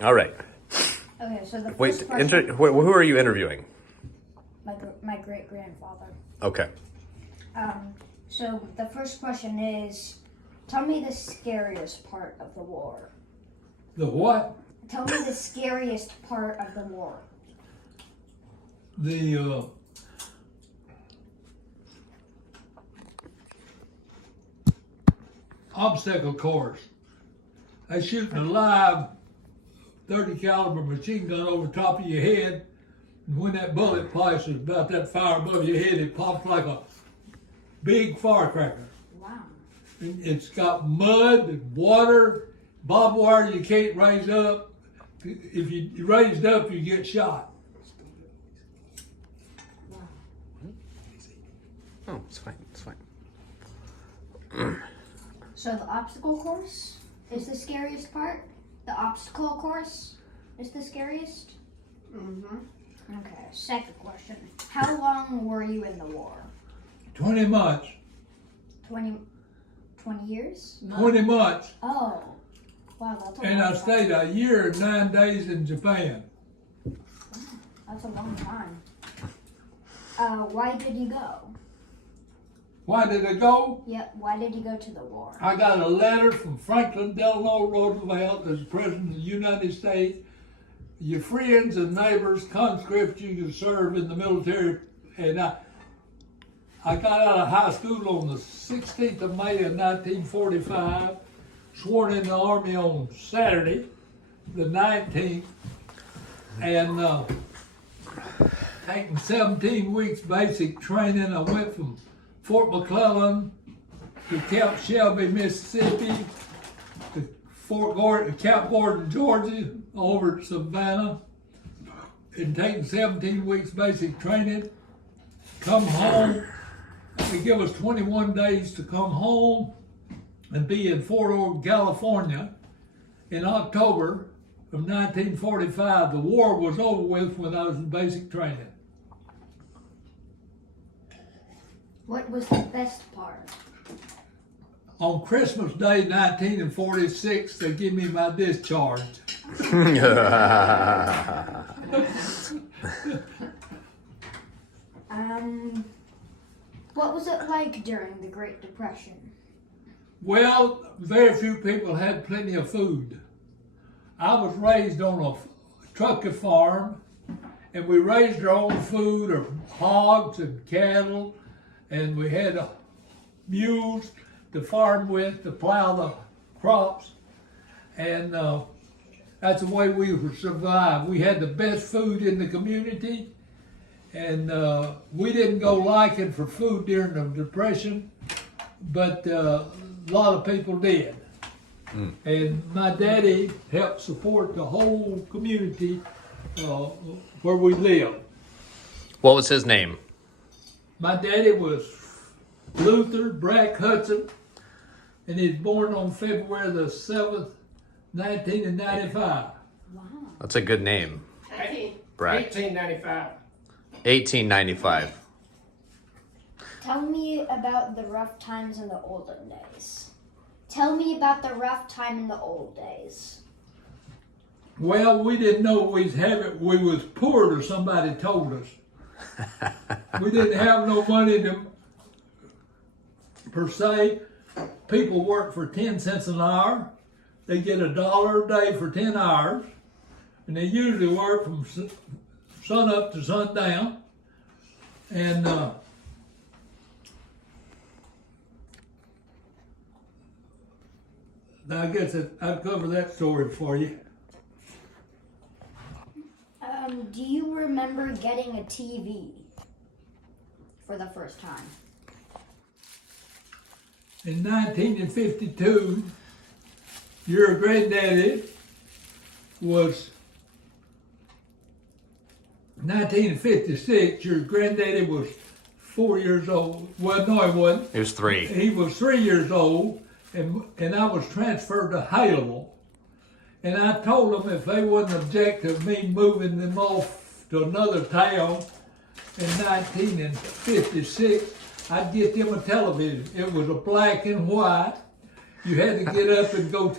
All right. Okay, so the Wait, first question, who are you interviewing? my great grandfather. Okay. So the first question is, tell me the scariest part of the war. The what? Tell me the scariest part of the war. The obstacle course. They shooting a live 30 caliber machine gun over the top of your head, and when that bullet passes about that fire above your head, it pops like a big firecracker. Wow. It's got mud, water, barbed wire you can't raise up. If you raise it up, you get shot. Oh, it's fine. It's fine. So the obstacle course is the scariest part? The obstacle course is the scariest? Mm-hmm. Okay, second question. How long were you in the war? 20 months. 20 years? 20 months. Oh. Wow, that's a And long I stayed time. a year and 9 days in Japan. That's a long time. Why did you go? Why did I go? Yep, why did you go to the war? I got a letter from Franklin Delano Roosevelt as President of the United States. Your friends and neighbors conscript you to serve in the military. And I got out of high school on the 16th of May of 1945, sworn in the Army on Saturday, the 19th, and taking 17 weeks basic training. I went from Fort McClellan to Camp Shelby, Mississippi, to Camp Gordon, Georgia, over at Savannah, and taking 17 weeks basic training. Come home. They give us 21 days to come home and be in Fort Ord, California in October of 1945. The war was over with when I was in basic training. What was the best part? On Christmas Day, 1946, they give me my discharge. What was it like during the Great Depression? Well, very few people had plenty of food. I was raised on a trucker farm, and we raised our own food, or hogs and cattle, and we had mules to farm with to plow the crops, and that's the way we would survive. We had the best food in the community, and we didn't go liking for food during the Depression, but a lot of people did. And my daddy helped support the whole community where we lived. What was his name? My daddy was Luther Brack Hudson, and he was born on February the 7th, 1995. Wow. That's a good name. Brad. 1895. 1895. Tell me about the rough times in the olden days. Tell me about the rough time in the old days. Well, we didn't know we was poor till somebody told us. We didn't have no money per se. People work for 10 cents an hour. They get $1 a day for 10 hours. And they usually work from sun up to sundown. And I guess I'd cover that story for you. Do you remember getting a TV for the first time? In 1952, your granddaddy was 1956, your granddaddy was 4 years old. Well, no, he wasn't. He was 3. He was 3 years old, and I was transferred to Haleville. And I told them if they wouldn't object to me moving them off to another town in 1956, I'd get them a television. It was a black and white. You had to get up and go.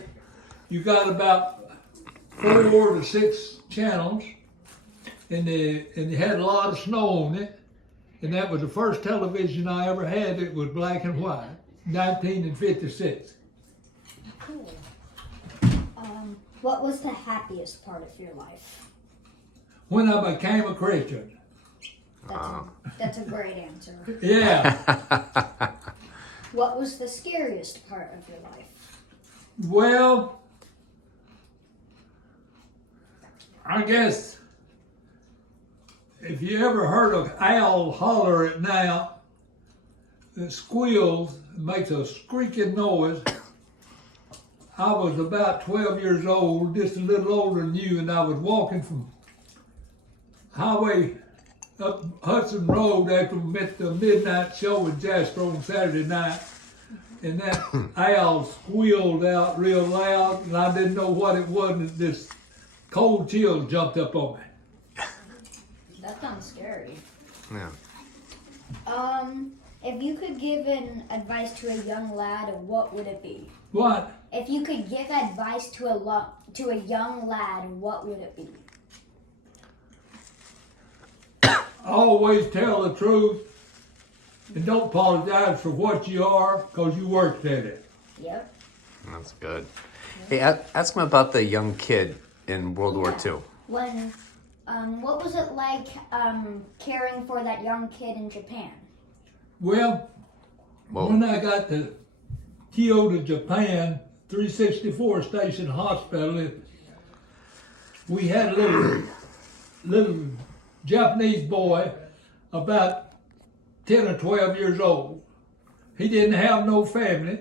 You got about 4 to 6 channels, and they had a lot of snow on it. And that was the first television I ever had. It was black and white, 1956. Cool. What was the happiest part of your life? When I became a Christian. That's a great answer. Yeah. What was the scariest part of your life? Well, I guess if you ever heard an owl holler at night, it squeals, makes a squeaking noise. I was about 12 years old, just a little older than you, and I was walking from highway up Hudson Road after we met the midnight show with Jasper on Saturday night. And that owl squealed out real loud, and I didn't know what it was, and this cold chill jumped up on me. That sounds scary. Yeah. If you could give an advice to a young lad, what would it be? What? If you could give advice to a young lad, what would it be? Always tell the truth, and don't apologize for what you are, because you worked at it. Yep. That's good. Hey, ask him about the young kid in World War II. When, what was it like caring for that young kid in Japan? Well, Whoa. when I got to Kyoto, Japan, 364 Station Hospital, we had a little Japanese boy about 10 or 12 years old. He didn't have no family.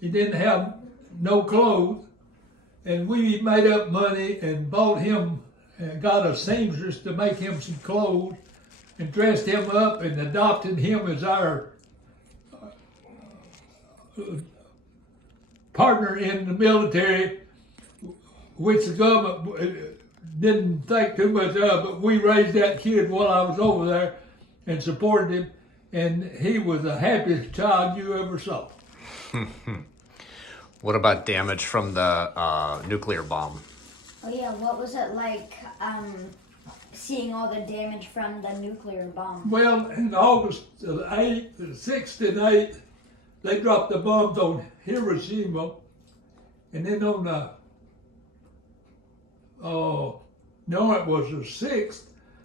He didn't have no clothes. And we made up money and bought him and got a seamstress to make him some clothes and dressed him up and adopted him as our partner in the military, which the government didn't think too much of, but we raised that kid while I was over there and supported him, and he was the happiest child you ever saw. What about damage from the nuclear bomb? Oh yeah, what was it like seeing all the damage from the nuclear bomb? Well, in August of 6th and 8th, they dropped the bombs on Hiroshima, and then on the, no, it was the 6th,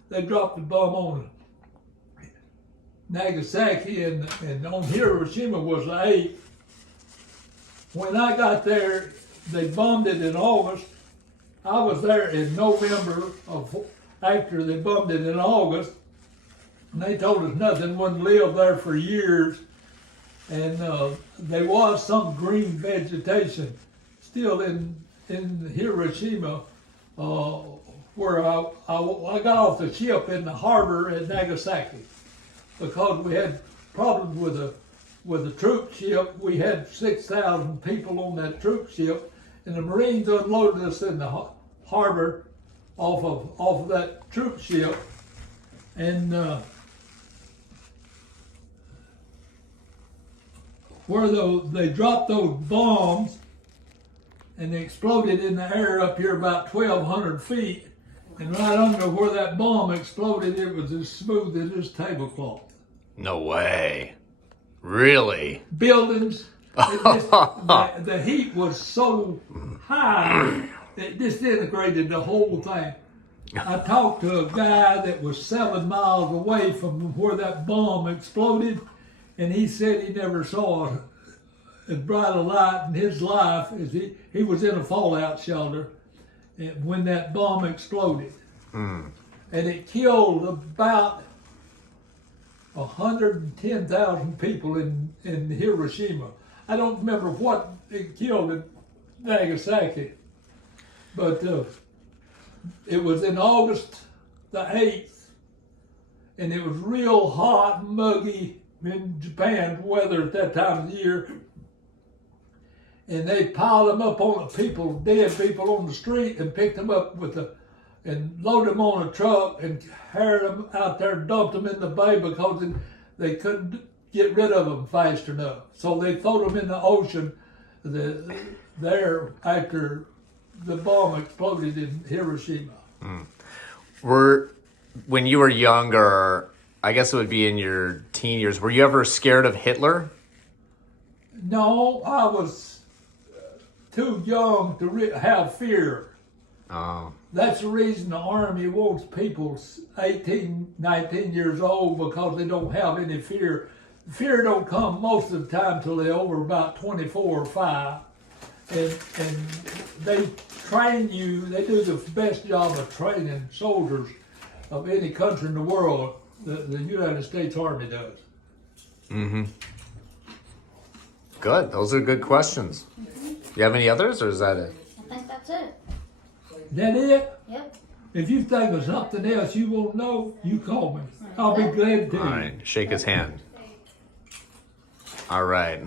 they dropped the bomb on Nagasaki, and on Hiroshima was the 8th. When I got there, they bombed it in August. I was there in November after they bombed it in August, and they told us nothing wouldn't live there for years. And there was some green vegetation still in Hiroshima, where I got off the ship in the harbor at Nagasaki, because we had problems with the troop ship. We had 6,000 people on that troop ship, and the Marines unloaded us in the harbor off of that troop ship, and where they dropped those bombs, and they exploded in the air up here about 1,200 feet, and right under where that bomb exploded, it was as smooth as this tablecloth. No way. Really? Buildings, the heat was so high, it disintegrated the whole thing. I talked to a guy that was 7 miles away from where that bomb exploded, and he said he never saw as bright a light in his life as he was in a fallout shelter when that bomb exploded. And it killed about 110,000 people in Hiroshima. I don't remember what it killed in Nagasaki, but it was in August the 8th, and it was real hot and muggy in Japan weather at that time of the year. And they piled them up on the people, dead people on the street, and picked them up and loaded them on a truck and carried them out there, dumped them in the bay because they couldn't get rid of them fast enough. So they threw them in the ocean there after the bomb exploded in Hiroshima. When you were younger, I guess it would be in your teen years, were you ever scared of Hitler? No, I was too young to have fear. Oh, That's the reason the Army wants people 18, 19 years old, because they don't have any fear. Fear don't come most of the time till they're over about 24 or 5. And they train you, they do the best job of training soldiers of any country in the world, the United States Army does. good. Those are good questions. You have any others, or is that it? I think that's it. That it? Yep. If you think of something else you won't know, you call me. I'll be glad to. All right, shake his hand. All right.